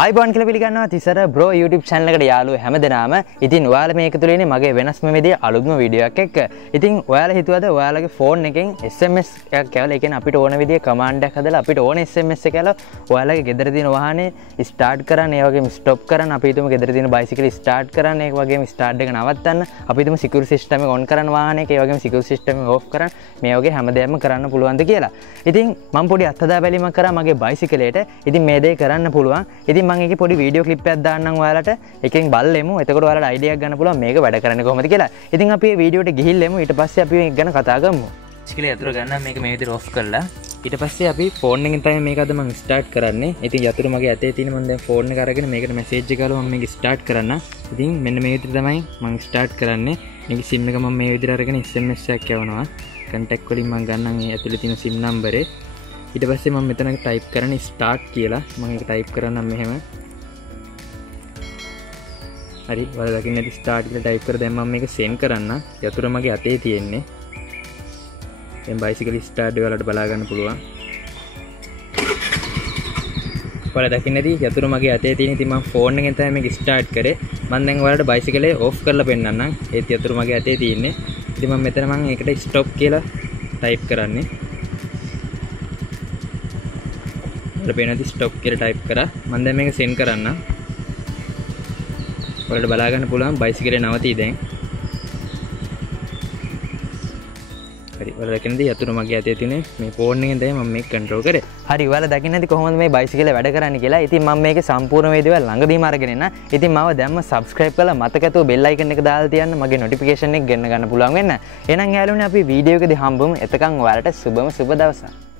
ආයිබෝන් කියලා පිළිගන්නවා Thisara bro YouTube channel එකට යාළුවෝ හැමදෙනාම. ඉතින් ඔයාලා මේක තුල ඉන්නේ මගේ වෙනස්ම විදිහේ අලුත්ම වීඩියෝ එකක් එක්ක. ඉතින් ඔයාලා හිතුවද ඔයාලගේ ෆෝන් එකෙන් SMS එකක් කැවලා, ඒ කියන්නේ අපිට ඕන විදිහේ කමාන්ඩ් එකක් හදලා අපිට ඕන SMS එක කැවලා ඔයාලගේ ගෙදර තියෙන වාහනේ ස්ටාර්ට් කරන්න, ඒ වගේම ස්ටොප් කරන්න, අපි හිතමු ගෙදර තියෙන බයිසිකල් ස්ටාර්ට් කරන්න, ඒ වගේම ස්ටාර්ට් එක නවත්තන්න, අපි හිතමු සිකියුරිටි සිස්ටම් එක ඔන් කරන්න වාහනේක, ඒ වගේම සිකියුරිටි සිස්ටම් එක ඕෆ් කරන්න, මේ වගේ හැමදේම කරන්න පුළුවන්ද කියලා. ඉතින් මම පොඩි අත්හදා බැලීමක් කරා මගේ බයිසිකලයට. ඉතින් මේ දේ කරන්න පුළුවන්. ඉතින් මම ඒකේ පොඩි වීඩියෝ ක්ලිප් එකක් දාන්නම් ඔයාලට. එකෙන් බලෙමු. එතකොට ඔයාලට අයිඩියා එකක් ගන්න පුළුවන් මේක වැඩ කරන්නේ කොහොමද කියලා. ඉතින් අපි මේ වීඩියෝට ගිහිල්ලෙමු. ඊට පස්සේ අපි මේක ගැන කතා කරමු. බයිසිකලේ යතුරු ගන්න මේක මේ විදිහට ඔෆ් කරලා ඊට පස්සේ අපි ෆෝන් එකෙන් තමයි මේක අද මම ස්ටාර්ට් කරන්නේ. ඉතින් යතුරු මගේ අතේ තියෙන මම දැන් ෆෝන් එක අරගෙන මේකට මැසේජ් එක ගාලා මම මේක ස්ටාර්ට් කරන්න. ඉතින් මෙන්න මේ විදිහට තමයි මම ස්ටාර්ට් කරන්නේ. මේක SIM එක මම මේ විදිහට අරගෙන SMS එකක් යවනවා. contact වලින් මම ගන්නම් මේ ඇතුලේ තියෙන SIM නම්බරේ. ඊට පස්සේ මම මෙතන ටයිප් කරන්නේ ස්ටාර්ට් කියලා. මම ඒක ටයිප් කරන්නම් මෙහෙම. හරි, ඔයාලා දකින්න ඇති ස්ටාර්ට් කියලා ටයිප් කර දැන් මම මේක සෙන්ඩ් කරන්න. යතුරු මගේ අතේ තියෙන්නේ. දැන් බයිසිකල් ස්ටාර්ට් ඔයාලට බලා ගන්න පුළුවන්. ඔයාලා දකින්න ඇති යතුරු මගේ අතේ තියෙන. ඉතින් මම ෆෝන් එකෙන් තමයි මේක ස්ටාර්ට් කරේ. මම දැන් ඔයාලට බයිසිකලේ ඕෆ් කරලා පෙන්නන්නම්. ඒත් යතුරු මගේ අතේ තියෙන්නේ. ඉතින් මම මෙතන මම ඒකට ස්ටොප් කියලා ටයිප් කරන්නේ. ඔයාලා පේනවාද ස්ටොප් කියලා ටයිප් කරා. මම දැන් මේක සෙන්ඩ් කරන්න. ඔයාලට බලා ගන්න පුළුවන් බයිසිකලේ නවතී දැන්. හරි, ඔයාලා දකින්නද යතුරු මගේ අතේ තියෙන්නේ. මේ ෆෝන් එකෙන් තමයි මම මේක කන්ට්‍රෝල් කරේ. හරි, ඔයාලා දකින්න ඇති කොහොමද මේ බයිසිකලේ වැඩ කරන්නේ කියලා. ඉතින් මම මේකේ සම්පූර්ණ වේදිකව ළඟදීම අරගෙන එන්න. ඉතින් මාව දැම්ම subscribe කරලා මතකතුව bell icon එක දාලා තියන්න මගේ notification එක ගෙන්න ගන්න පුළුවන් වෙන්න. එහෙනම් යාළුවනේ අපි වීඩියෝ එකදී හම්බෙමු. එතකන් ඔයාලට සුබම සුබ දවසක්.